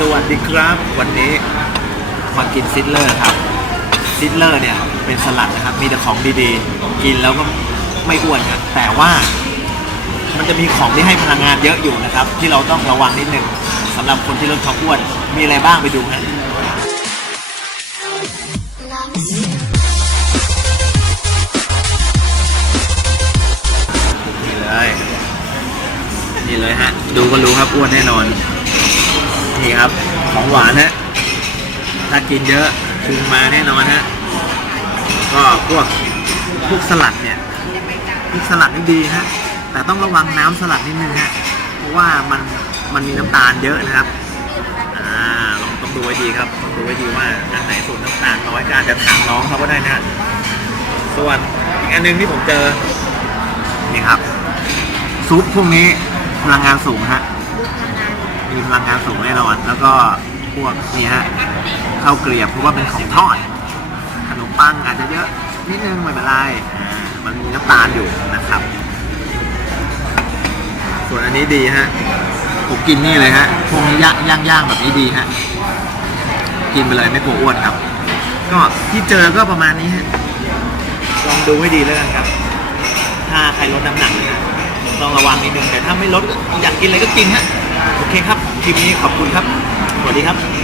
สวัสดีครับ วันนี้มากินซิดเลอร์ครับซิดเลอร์เนี่ยเป็นสลัดนะครับ มีแต่ของดีๆ กินแล้วก็ไม่อ้วนครับแต่ว่ามันจะมีของที่ให้พลังงานเยอะอยู่นะครับ ที่เราต้องระวังนิดนึงสำหรับคนที่ลดความอ้วนมีอะไรบ้างไปดูฮะนี่เลยนี่เลยฮะดูก็รู้ครับอ้วนแน่นอน นี่ครับ ของหวานฮะถ้ากินเยอะพุงมาแน่นอนฮะก็พวกพวกสลัดเนี่ยพวกสลัดนี่ดีฮะแต่ต้องระวังน้ำสลัดนิดนึงฮะเพราะว่ามันมันมีน้ำตาลเยอะนะครับอ่าลองต้องดูไว้ดีครับต้องดูไว้ดีว่าอันไหนสูตรน้ำตาลน้อยก็อาจจะถามน้องเขาก็ได้นะส่วนอีกอันหนึงที่ผมเจอนี่ครับซุปพวกนี้พลังงานสูงฮะ มีพลังงานสูงแน่นอน แล้วก็พวกนี่ฮะข้าวเกลียบเพราะว่าเป็นของทอดขนมปังอาจจะเยอะนิดนึงไม่เป็นไรมันมีน้ำตาลอยู่นะครับ ส่วนอันนี้ดีฮะผมกินนี่เลยฮะพวกนี้ย่างย่างย่างแบบนี้ดีฮะกินไปเลยไม่กลัวอ้วนครับ ก็ที่เจอก็ประมาณนี้ฮะลองดูให้ดีแล้วกันครับ ถ้าใครลดน้ำหนักนะฮะต้องระวังนิดนึงแต่ถ้าไม่ลดอยากกินอะไรก็กินฮะ โอเคครับคลิปนี้ขอบคุณครับ สวัสดีครับ